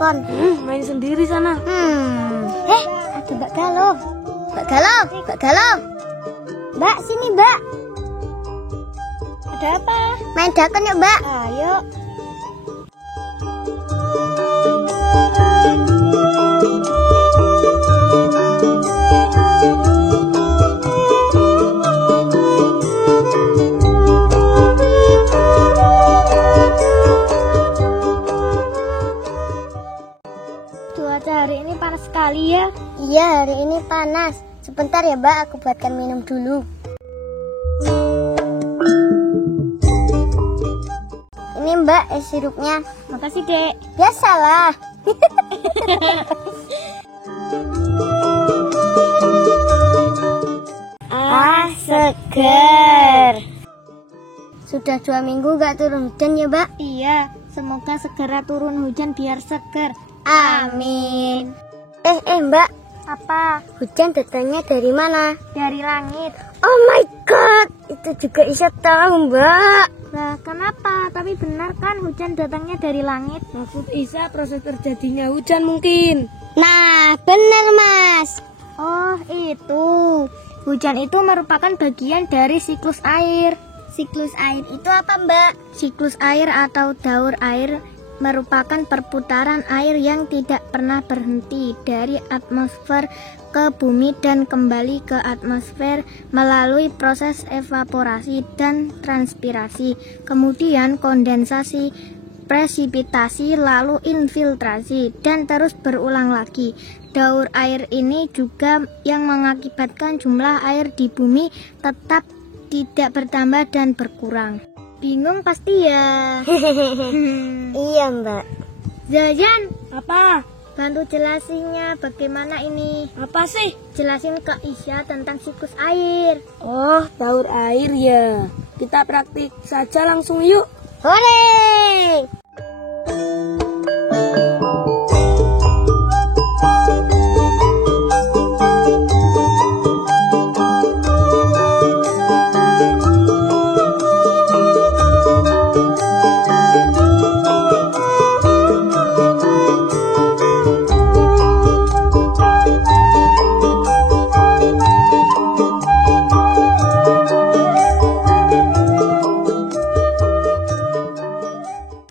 kon. Main sendiri sana. Ada Mbak Galuh. Mbak Galuh, Mbak Galuh. Mbak, sini Mbak. Ada apa? Main dakon yuk Mbak. Ayo. Cuaca hari ini panas sekali ya. Iya, hari ini panas. Sebentar ya Mbak, aku buatkan minum dulu. Ini Mbak, es sirupnya. Makasih, Dek. Biasalah. Seger. Sudah 2 minggu gak turun hujan ya Mbak? Iya, semoga segera turun hujan biar seger. Amin. Mbak, Apa? hujan datangnya dari mana? Dari langit. Oh my god, itu juga Isya tahu Mbak. Lah, kenapa? Tapi benar kan hujan datangnya dari langit? Maksud Isa proses terjadinya hujan mungkin. Nah, benar Mas. Oh, itu. Hujan itu merupakan bagian dari siklus air. Siklus air itu apa Mbak? Siklus air atau daur air merupakan perputaran air yang tidak pernah berhenti dari atmosfer ke bumi dan kembali ke atmosfer melalui proses evaporasi dan transpirasi, kemudian kondensasi, presipitasi, lalu infiltrasi, dan terus berulang lagi. Daur air ini juga yang mengakibatkan jumlah air di bumi tetap tidak bertambah dan berkurang. Bingung pasti ya. Iya Mbak. Jajan, Apa? bantu jelasinnya bagaimana ini. Apa sih? Jelasin ke Isya tentang siklus air. Oh, daur air ya. Kita praktik saja langsung yuk. Hore!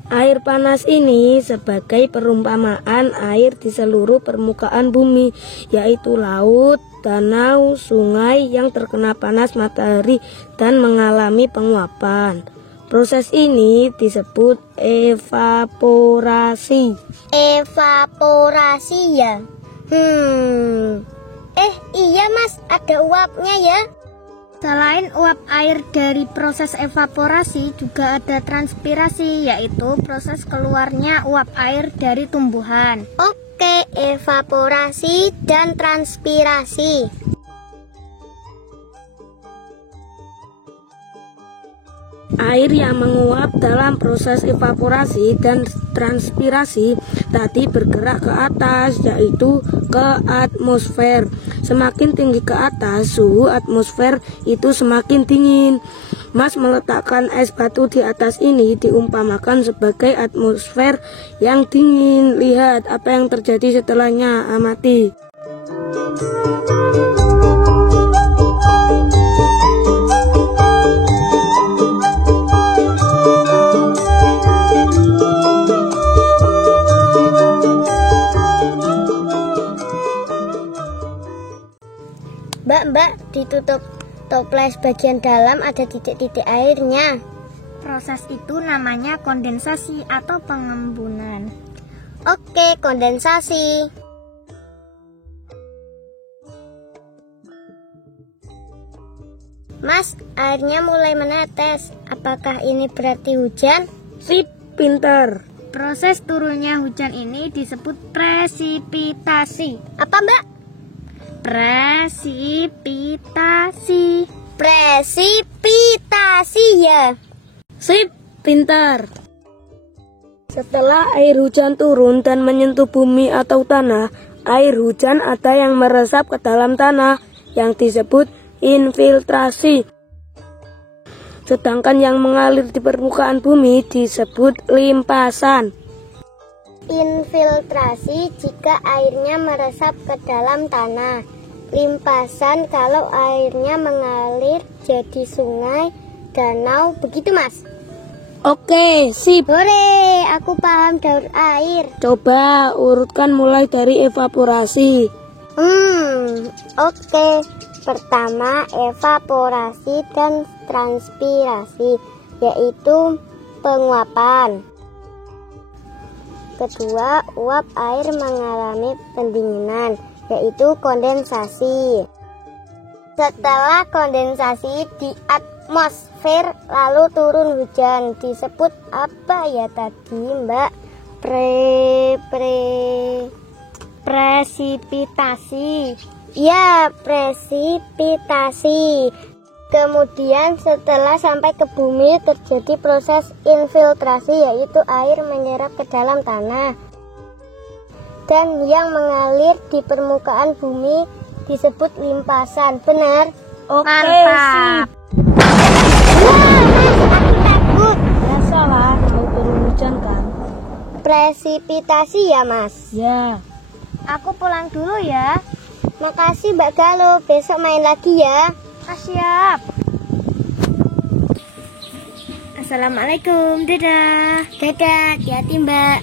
Air panas ini sebagai perumpamaan air di seluruh permukaan bumi, yaitu laut, danau, sungai yang terkena panas matahari dan mengalami penguapan. Proses ini disebut evaporasi. Evaporasi ya. Iya Mas, ada uapnya ya. Selain uap air dari proses evaporasi, juga ada transpirasi, yaitu proses keluarnya uap air dari tumbuhan. Oke, evaporasi dan transpirasi. Air yang menguap dalam proses evaporasi dan transpirasi tadi bergerak ke atas, yaitu ke atmosfer. Semakin tinggi ke atas, suhu atmosfer itu semakin dingin. Mas meletakkan es batu di atas ini diumpamakan sebagai atmosfer yang dingin. Lihat apa yang terjadi setelahnya, amati. Mbak, ditutup toples bagian dalam ada titik-titik airnya. Proses itu namanya kondensasi atau pengembunan. Oke, kondensasi. Mas, airnya mulai menetes. Apakah ini berarti hujan? Sip, pintar. Proses turunnya hujan ini disebut presipitasi. Apa Mbak? Presipitasi. Presipitasi ya. Sip, pintar. Setelah air hujan turun dan menyentuh bumi atau tanah, air hujan ada yang meresap ke dalam tanah yang disebut infiltrasi. Sedangkan yang mengalir di permukaan bumi disebut limpasan. infiltrasi jika airnya meresap ke dalam tanah. Limpasan kalau airnya mengalir jadi sungai, danau, begitu Mas? Oke, sip. Hore, aku paham daur air. Coba urutkan mulai dari evaporasi. Oke. Pertama, evaporasi dan transpirasi, yaitu penguapan. Kedua, uap air mengalami pendinginan, yaitu kondensasi. Setelah kondensasi di atmosfer lalu turun hujan, disebut apa ya tadi Mbak? Presipitasi. Ya, presipitasi. Kemudian setelah sampai ke bumi terjadi proses infiltrasi, yaitu air menyerap ke dalam tanah. Dan yang mengalir di permukaan bumi disebut limpasan. Benar? Oke, Mantap. sip. Aku takut. Biasalah, mau turun hujan kan? Presipitasi ya Mas. Ya. Aku pulang dulu ya. Makasih Mbak Galuh, besok main lagi ya. Siap. Assalamualaikum. Dadah. Dadah, hati-hati Mbak.